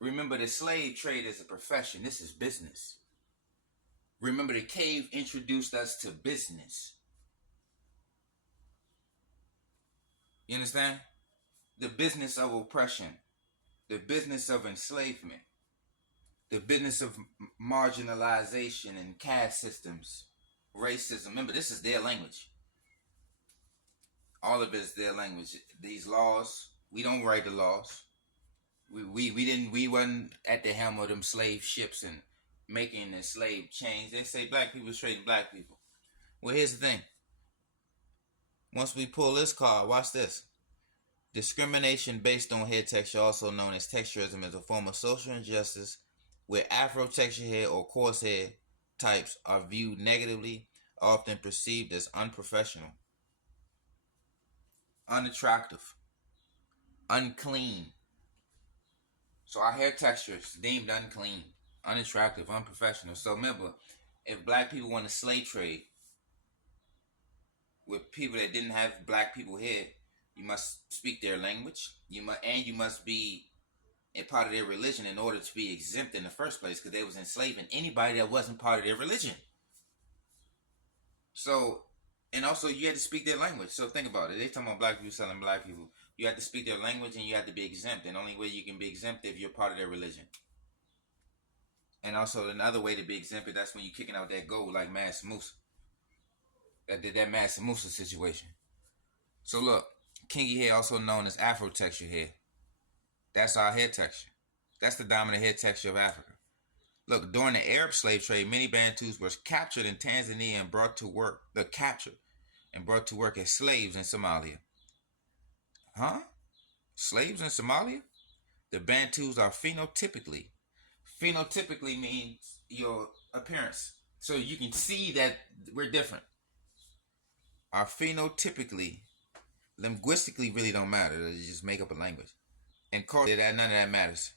Remember, the slave trade is a profession. This is business. Remember, the cave introduced us to business. You understand? The business of oppression, the business of enslavement, the business of marginalization and caste systems, racism. Remember, this is their language. All of it is their language. These laws, we don't write the laws. We wasn't at the helm of them slave ships and making the slave chains. They say black people trading black people. Well, here's the thing. Once we pull this card, watch this. Discrimination based on hair texture, also known as texturism, is a form of social injustice where Afro texture hair or coarse hair types are viewed negatively, often perceived as unprofessional, unattractive, unclean. So our hair texture is deemed unclean, unattractive, unprofessional. So remember, if black people want to slave trade with people that didn't have black people hair, you must speak their language. You must be a part of their religion in order to be exempt in the first place, because they was enslaving anybody that wasn't part of their religion. So, and also you had to speak their language. So think about it. They talking about black people selling black people. You have to speak their language and you have to be exempt. And the only way you can be exempt if you're part of their religion. And also another way to be exempted, that's when you're kicking out that gold like Mansa Musa. That did that Mansa Musa situation. So look, kinky hair, also known as Afro texture hair. That's our hair texture. That's the dominant hair texture of Africa. Look, during the Arab slave trade, many Bantus were captured in Tanzania and brought to work. Captured and brought to work as slaves in Somalia. Huh? Slaves in Somalia? The Bantus are phenotypically. Phenotypically means your appearance. So you can see that we're different. Are phenotypically, linguistically really don't matter. They just make up a language. And culturally, none of that matters.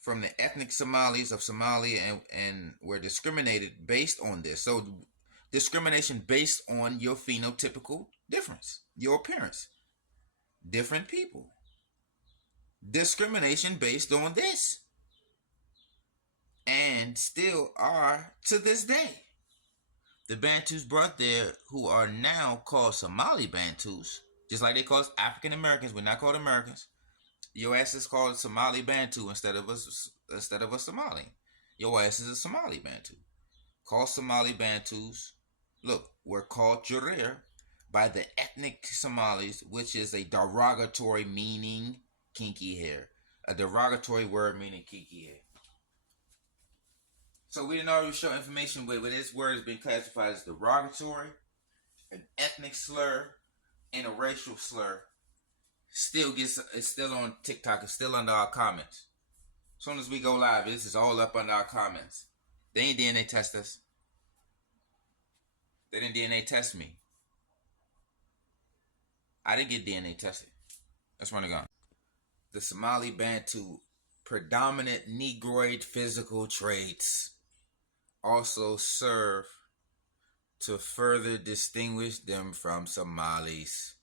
From the ethnic Somalis of Somalia and were discriminated based on this. So discrimination based on your phenotypical difference, your appearance. Different people. Discrimination based on this. And still are to this day. The Bantus brought there, who are now called Somali Bantus, just like they call us African Americans, we're not called Americans. Your ass is called Somali Bantu instead of a Somali. Your ass is a Somali Bantu. Called Somali Bantus. Look, we're called Jarir by the ethnic Somalis, which is a derogatory meaning kinky hair. A derogatory word meaning kinky hair. So we didn't already show information where this word has been classified as derogatory, an ethnic slur, and a racial slur. It's still on TikTok. It's still under our comments. As soon as we go live, this is all up under our comments. They ain't DNA test us. They didn't DNA test me. I didn't get DNA tested. Let's run it on. The Somali Bantu predominant Negroid physical traits also serve to further distinguish them from Somalis.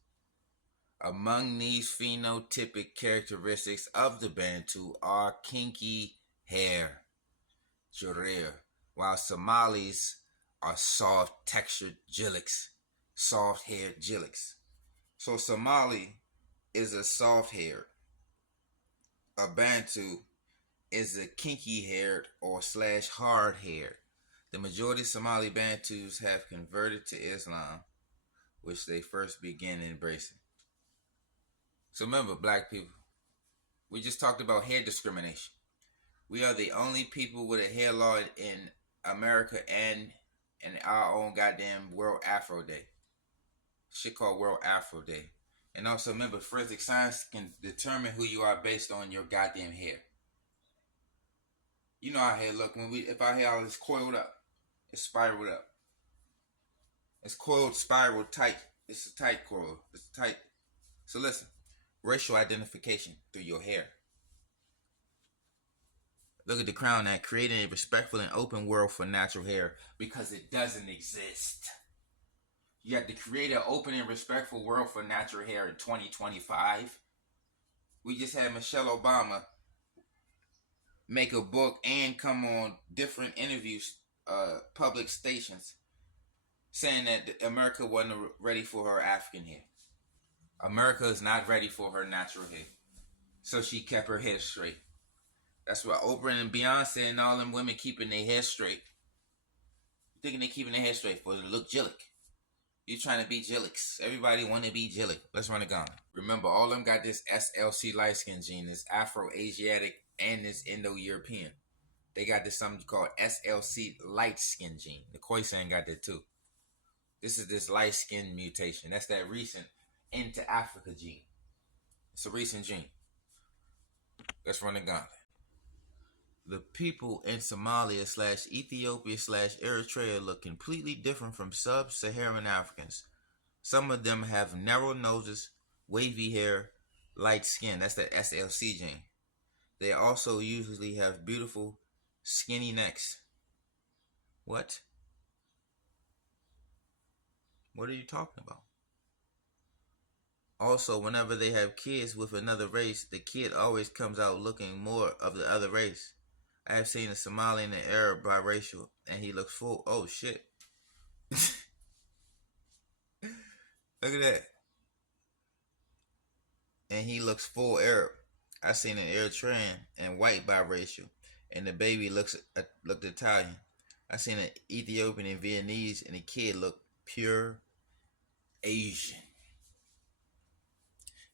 Among these phenotypic characteristics of the Bantu are kinky hair, Jarir, while Somalis are soft-textured Jilics, soft-haired Jilics. So Somali is a soft-haired. A Bantu is a kinky-haired or / hard-haired. The majority of Somali Bantus have converted to Islam, which they first began embracing. So remember, black people, we just talked about hair discrimination. We are the only people with a hair law in America and in our own goddamn World Afro Day. Shit called World Afro Day. And also remember, forensic science can determine who you are based on your goddamn hair. You know our hair look if our hair is coiled up, it's spiraled up. It's coiled, spiral, tight. It's a tight coil. It's tight. So listen, racial identification through your hair. Look at the Crown Act, creating a respectful and open world for natural hair because it doesn't exist. You have to create an open and respectful world for natural hair in 2025. We just had Michelle Obama make a book and come on different interviews, public stations, saying that America wasn't ready for her African hair. America is not ready for her natural hair. So she kept her hair straight. That's why Oprah and Beyonce and all them women keeping their hair straight. You thinking they keeping their hair straight for it to look jillic. You trying to be jillix. Everybody want to be jillic. Let's run it gone. Remember, all of them got this SLC light skin gene, this Afro-Asiatic and this Indo-European. They got this something called SLC light skin gene. The Khoisan got that too. This is this light skin mutation. That's that recent into Africa gene. It's a recent gene. Let's run it gone. The people in Somalia / Ethiopia / Eritrea look completely different from sub-Saharan Africans. Some of them have narrow noses, wavy hair, light skin. That's the SLC gene. They also usually have beautiful, skinny necks. What? What are you talking about? Also, whenever they have kids with another race, the kid always comes out looking more of the other race. I have seen a Somali and an Arab biracial, and he looks full. Oh, shit. Look at that. And he looks full Arab. I seen an Eritrean and white biracial, and the baby looked Italian. I seen an Ethiopian and Viennese, and the kid looked pure Asian.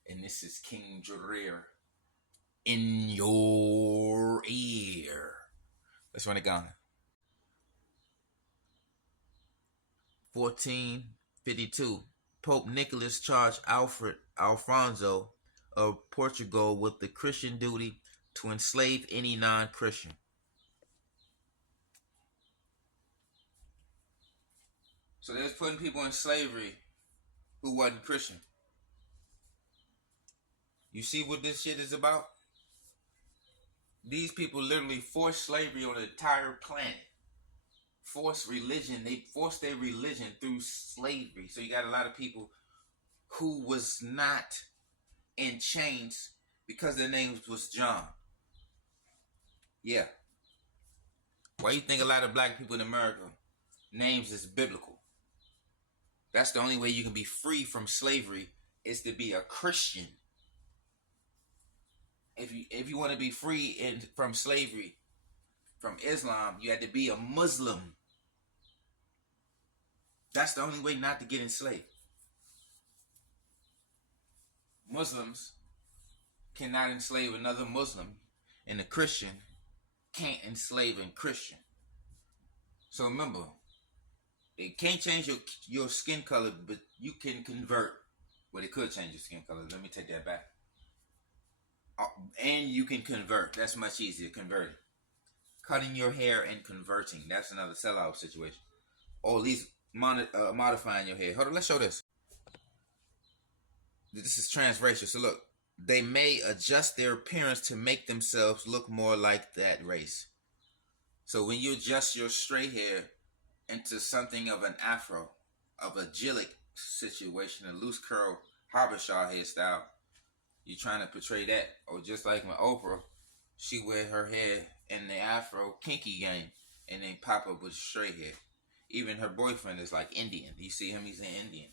And this is King Jarir in your ear. Let's run it down. 1452. Pope Nicholas charged Alfonso of Portugal with the Christian duty to enslave any non-Christian. So they was putting people in slavery who wasn't Christian. You see what this shit is about? These people literally forced slavery on the entire planet. Forced religion. They forced their religion through slavery. So you got a lot of people who was not in chains because their names was John. Yeah. Why you think a lot of black people in America names is biblical? That's the only way you can be free from slavery is to be a Christian. If you want to be free from slavery, from Islam, you had to be a Muslim. That's the only way not to get enslaved. Muslims cannot enslave another Muslim, and a Christian can't enslave a Christian. So remember, it can't change your skin color, but you can convert. Well, it could change your skin color. Let me take that back. And you can convert. That's much easier, converting. Cutting your hair and converting. That's another sellout situation. Or at least modifying your hair. Hold on, let's show this. This is transracial. So look, they may adjust their appearance to make themselves look more like that race. So when you adjust your straight hair into something of an afro, of a jillic situation, a loose curl Habesha hairstyle, you're trying to portray that. Or just like when Oprah, she wear her hair in the Afro Kinky game and then pop up with straight hair. Even her boyfriend is like Indian. You see him, he's an Indian.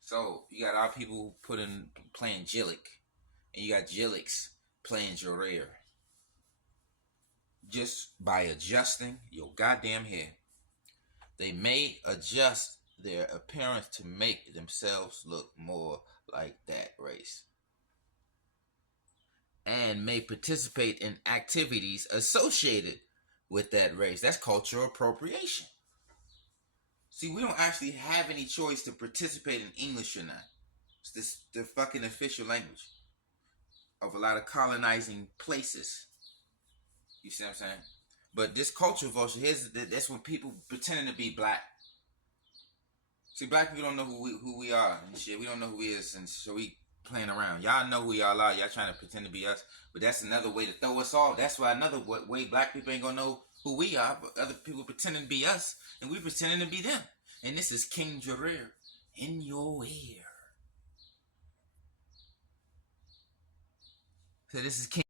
So you got our people playing Jillic, and you got Jillics playing Jarir. Just by adjusting your goddamn hair, they may adjust their appearance to make themselves look more like that race, and may participate in activities associated with that race. That's cultural appropriation. See, we don't actually have any choice to participate in English or not. It's the fucking official language of a lot of colonizing places. You see what I'm saying? But this cultural vulture, that's when people pretending to be black. See, black people don't know who we are and shit. We don't know who we is, and so we playing around. Y'all know who y'all are. Y'all trying to pretend to be us. But that's another way to throw us off. That's why another way black people ain't gonna know who we are, but other people pretending to be us, and we pretending to be them. And this is King Jarir in your ear. So this is King.